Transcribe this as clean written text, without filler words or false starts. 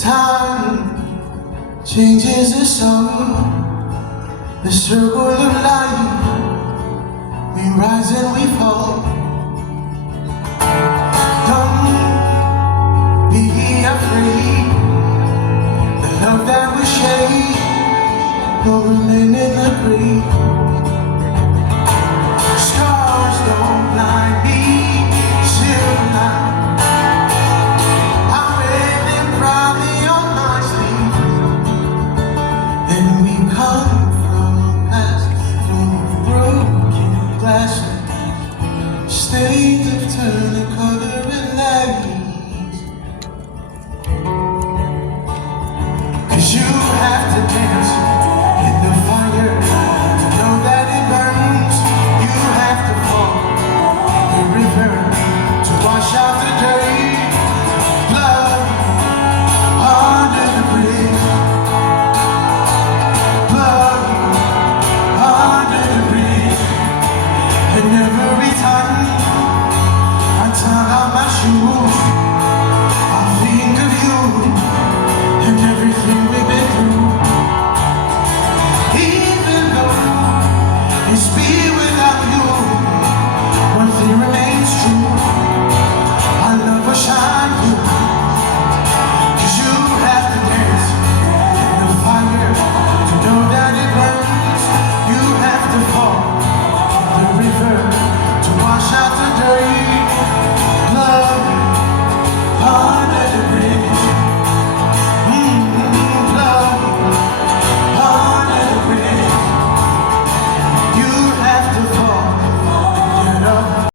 Time changes the song, the circle of life. We rise and we fall. Don't be afraid. The love that we share will remain in the grave. Stars don't blind me, silver light. Come from past, from broken glass, stains of turn.